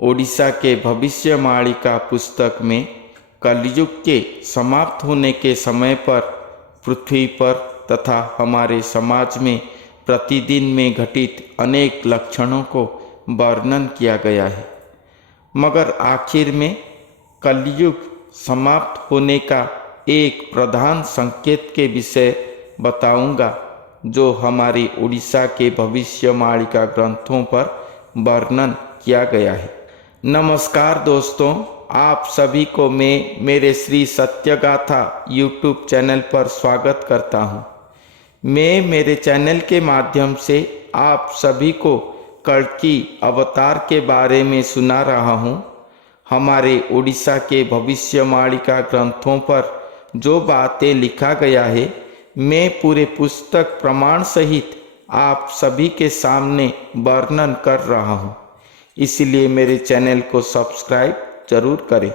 ओडिशा के भविष्यवाणिका पुस्तक में कलयुग के समाप्त होने के समय पर पृथ्वी पर तथा हमारे समाज में प्रतिदिन में घटित अनेक लक्षणों को वर्णन किया गया है। मगर आखिर में कलयुग समाप्त होने का एक प्रधान संकेत के विषय बताऊंगा, जो हमारी उड़ीसा के भविष्यवाणिका ग्रंथों पर वर्णन किया गया है। नमस्कार दोस्तों, आप सभी को मैं मेरे श्री सत्यगाथा यूट्यूब चैनल पर स्वागत करता हूं। मैं मेरे चैनल के माध्यम से आप सभी को कल्कि अवतार के बारे में सुना रहा हूं। हमारे उड़ीसा के भविष्यवाणिका ग्रंथों पर जो बातें लिखा गया है, मैं पूरे पुस्तक प्रमाण सहित आप सभी के सामने वर्णन कर रहा हूं। इसलिए मेरे चैनल को सब्सक्राइब जरूर करें।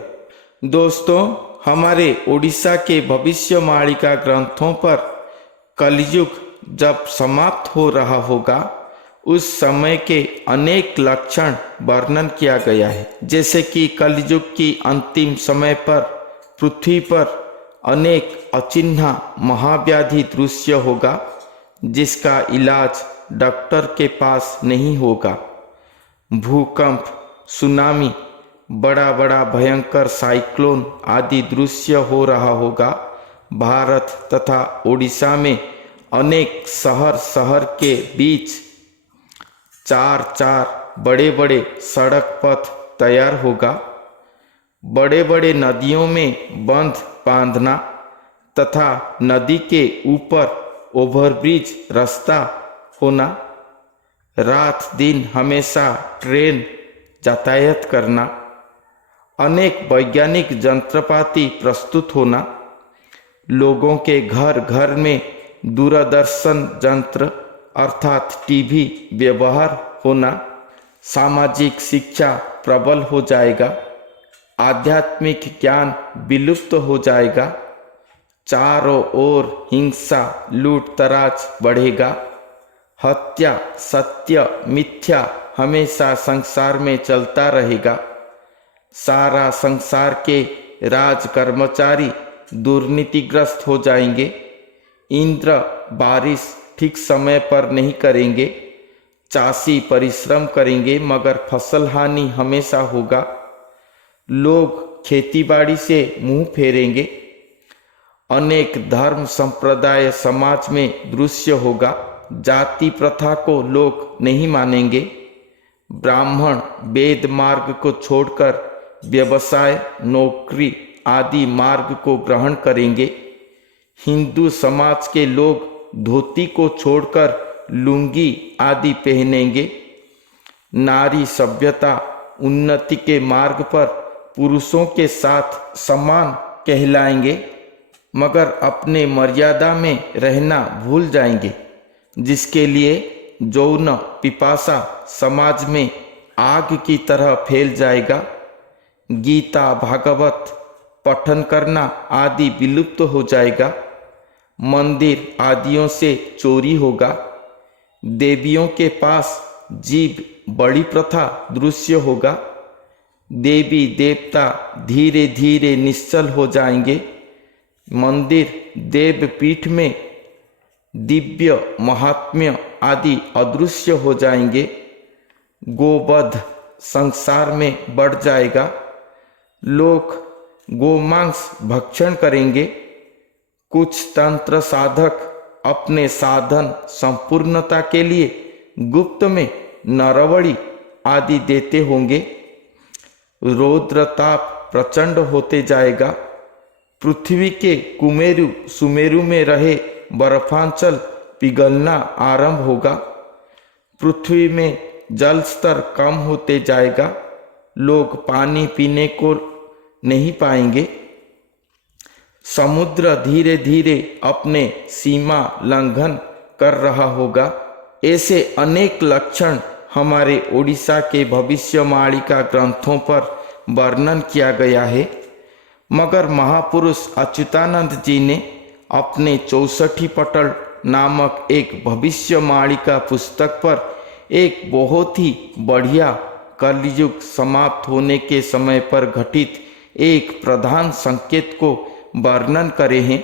दोस्तों, हमारे उड़ीसा के भविष्यवाणिका ग्रंथों पर कलयुग जब समाप्त हो रहा होगा, उस समय के अनेक लक्षण वर्णन किया गया है। जैसे कि कलयुग की अंतिम समय पर पृथ्वी पर अनेक अचिन्ह महाव्याधि दृश्य होगा, जिसका इलाज डॉक्टर के पास नहीं होगा। भूकंप, सुनामी, बड़ा बड़ा भयंकर साइक्लोन आदि दृश्य हो रहा होगा। भारत तथा उड़ीसा में अनेक शहर के बीच चार बड़े बड़े सड़क पथ तैयार होगा। बड़े बड़े नदियों में बंध बांधना तथा नदी के ऊपर ओवरब्रिज रास्ता होना, रात दिन हमेशा ट्रेन यातायात करना, अनेक वैज्ञानिक यंत्रपाति प्रस्तुत होना, लोगों के घर घर में दूरदर्शन यंत्र अर्थात टीवी व्यवहार होना, सामाजिक शिक्षा प्रबल हो जाएगा, आध्यात्मिक ज्ञान विलुप्त हो जाएगा, चारों ओर हिंसा लूट तराज बढ़ेगा, हत्या सत्य मिथ्या हमेशा संसार में चलता रहेगा, सारा संसार के राज कर्मचारी दुर्नीतिग्रस्त हो जाएंगे, इंद्र बारिश ठीक समय पर नहीं करेंगे, चाषी परिश्रम करेंगे मगर फसल हानि हमेशा होगा, लोग खेतीबाड़ी से मुंह फेरेंगे, अनेक धर्म संप्रदाय समाज में दृश्य होगा, जाति प्रथा को लोग नहीं मानेंगे, ब्राह्मण वेद मार्ग को छोड़कर व्यवसाय नौकरी आदि मार्ग को ग्रहण करेंगे, हिंदू समाज के लोग धोती को छोड़कर लुंगी आदि पहनेंगे, नारी सभ्यता उन्नति के मार्ग पर पुरुषों के साथ समान कहलाएंगे, मगर अपने मर्यादा में रहना भूल जाएंगे, जिसके लिए यौन पिपासा समाज में आग की तरह फैल जाएगा, गीता भागवत पठन करना आदि विलुप्त हो जाएगा, मंदिर आदियों से चोरी होगा, देवियों के पास जीव बड़ी प्रथा दृश्य होगा, देवी देवता धीरे धीरे निश्चल हो जाएंगे, मंदिर देव पीठ में दिव्य महात्म्य आदि अदृश्य हो जाएंगे, गोवध संसार में बढ़ जाएगा, लोग गोमांस भक्षण करेंगे, कुछ तंत्र साधक अपने साधन संपूर्णता के लिए गुप्त में नरवड़ी आदि देते होंगे, रौद्रताप प्रचंड होते जाएगा, पृथ्वी के कुमेरु सुमेरु में रहे बर्फांचल पिघलना आरंभ होगा, पृथ्वी में जल स्तर कम होते जाएगा, लोग पानी पीने को नहीं पाएंगे, समुद्र धीरे धीरे अपने सीमा लंघन कर रहा होगा। ऐसे अनेक लक्षण हमारे उड़ीसा के भविष्यवाणिका ग्रंथों पर वर्णन किया गया है। मगर महापुरुष अच्युतानंद जी ने अपने 64 पटल नामक एक भविष्यवाणिका पुस्तक पर एक बहुत ही बढ़िया कलयुग समाप्त होने के समय पर घटित एक प्रधान संकेत को वर्णन करे हैं,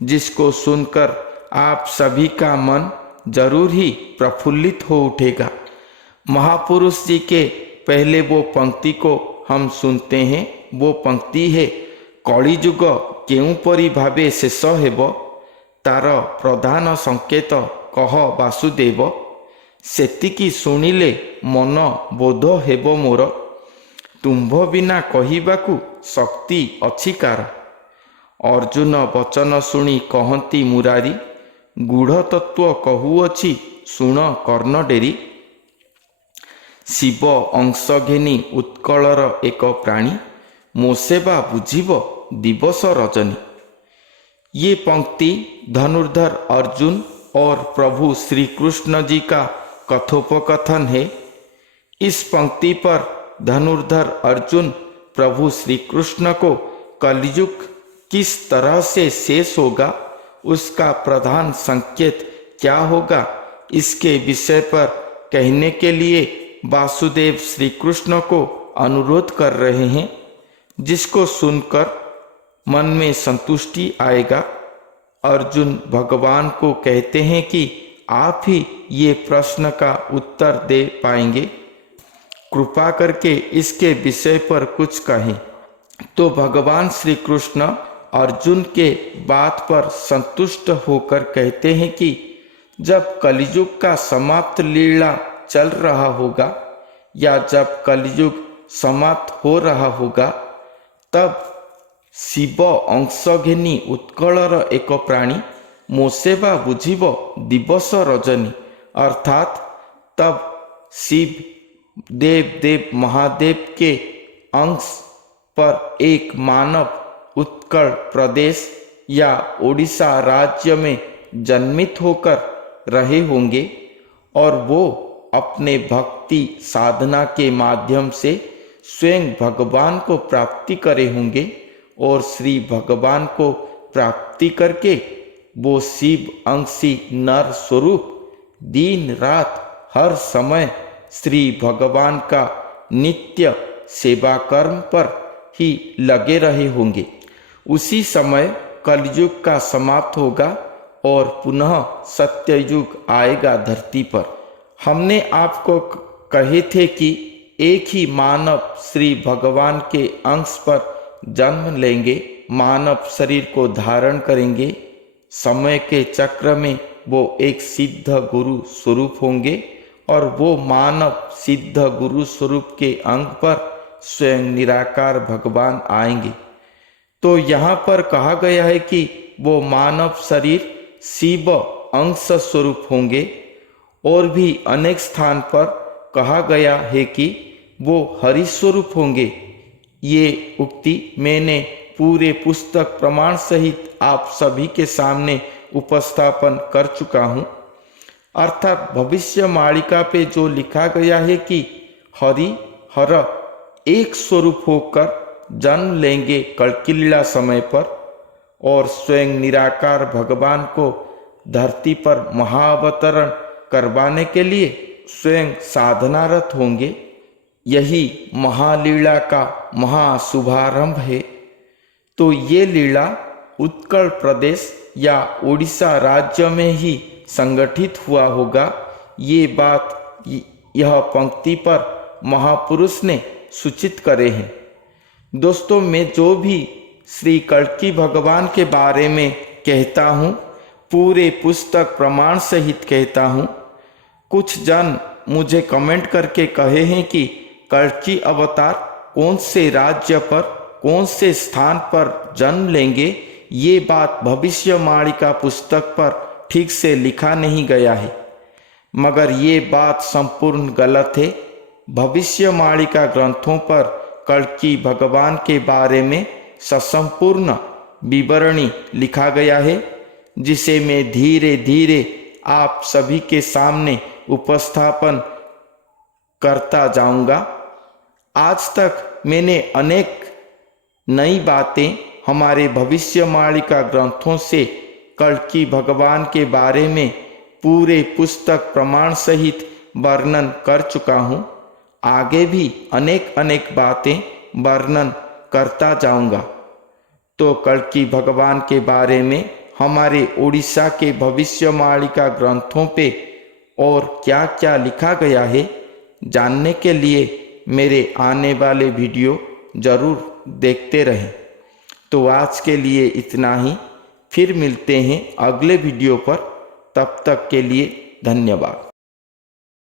जिसको सुनकर आप सभी का मन जरूर ही प्रफुल्लित हो उठेगा। महापुरुष जी के पहले वो पंक्ति को हम सुनते हैं। वो पंक्ति है, कलिजुग केउं परि भावे शेष हेब, तार प्रधान संकेत कह वासुदेव, सेतिकी शुणिले मन बोध हेब मोर, तुम्भ बिना कहिबाकू शक्ति अछि कार। अर्जुन वचन शुणी कहती मुरारी, गूढ़ तत्व कहुअछि शुण कर्ण डेरी। शिव अंश घेनी उत्कलर एक प्राणी, मो सेवा बुझिब दिवस रजनी। ये पंक्ति धनुर्धर अर्जुन और प्रभु श्री कृष्ण जी का कथोपकथन है। इस पंक्ति पर धनुर्धर अर्जुन प्रभु श्री कृष्ण को कलयुग किस तरह से शेष होगा, उसका प्रधान संकेत क्या होगा, इसके विषय पर कहने के लिए वासुदेव श्री कृष्ण को अनुरोध कर रहे हैं, जिसको सुनकर मन में संतुष्टि आएगा। अर्जुन भगवान को कहते हैं कि आप ही ये प्रश्न का उत्तर दे पाएंगे, कृपा करके इसके विषय पर कुछ कहें। तो भगवान श्री कृष्ण अर्जुन के बात पर संतुष्ट होकर कहते हैं कि जब कलियुग का समाप्त लीला चल रहा होगा या जब कलियुग समाप्त हो रहा होगा, तब शिव अंश घेनी उत्कलर एक प्राणी, मो सेवा बुझिब दिवस रजनी। अर्थात तब शिव देव महादेव के अंश पर एक मानव उत्कल प्रदेश या ओडिशा राज्य में जन्मित होकर रहे होंगे और वो अपने भक्ति साधना के माध्यम से स्वयं भगवान को प्राप्ति करे होंगे और श्री भगवान को प्राप्ति करके वो शिव अंशी नर स्वरूप दिन रात हर समय श्री भगवान का नित्य सेवा कर्म पर ही लगे रहे होंगे। उसी समय कलयुग का समाप्त होगा और पुनः सत्ययुग आएगा धरती पर। हमने आपको कहे थे कि एक ही मानव श्री भगवान के अंश पर जन्म लेंगे, मानव शरीर को धारण करेंगे, समय के चक्र में वो एक सिद्ध गुरु स्वरूप होंगे और वो मानव सिद्ध गुरु स्वरूप के अंग पर स्वयं निराकार भगवान आएंगे। तो यहाँ पर कहा गया है कि वो मानव शरीर शिव अंश स्वरूप होंगे और भी अनेक स्थान पर कहा गया है कि वो हरि स्वरूप होंगे। ये उक्ति मैंने पूरे पुस्तक प्रमाण सहित आप सभी के सामने उपस्थापन कर चुका हूँ। अर्थात भविष्य मालिका पे जो लिखा गया है कि हरि हर एक स्वरूप होकर जन्म लेंगे कल्कि लीला समय पर और स्वयं निराकार भगवान को धरती पर महाअवतरण करवाने के लिए स्वयं साधनारत होंगे। यही महालीला का महाशुभारंभ है। तो ये लीला उत्कल प्रदेश या उड़ीसा राज्य में ही संगठित हुआ होगा। ये बात यह पंक्ति पर महापुरुष ने सूचित करे हैं। दोस्तों, मैं जो भी श्री कल्कि भगवान के बारे में कहता हूँ पूरे पुस्तक प्रमाण सहित कहता हूँ। कुछ जन मुझे कमेंट करके कहे हैं कि कल्कि अवतार कौन से राज्य पर कौन से स्थान पर जन्म लेंगे, ये बात भविष्यवाणी पुस्तक पर ठीक से लिखा नहीं गया है, मगर ये बात संपूर्ण गलत है। भविष्यवाणी ग्रंथों पर कल्कि भगवान के बारे में ससंपूर्ण विवरणी लिखा गया है, जिसे मैं धीरे धीरे आप सभी के सामने उपस्थापन करता जाऊंगा। आज तक मैंने अनेक नई बातें हमारे भविष्यवाणी ग्रंथों से कल्कि भगवान के बारे में पूरे पुस्तक प्रमाण सहित वर्णन कर चुका हूँ। आगे भी अनेक अनेक बातें वर्णन करता जाऊंगा। तो कल्कि भगवान के बारे में हमारे उड़ीसा के भविष्यवाणिका ग्रंथों पे और क्या क्या लिखा गया है जानने के लिए मेरे आने वाले वीडियो ज़रूर देखते रहें। तो आज के लिए इतना ही, फिर मिलते हैं अगले वीडियो पर। तब तक के लिए धन्यवाद।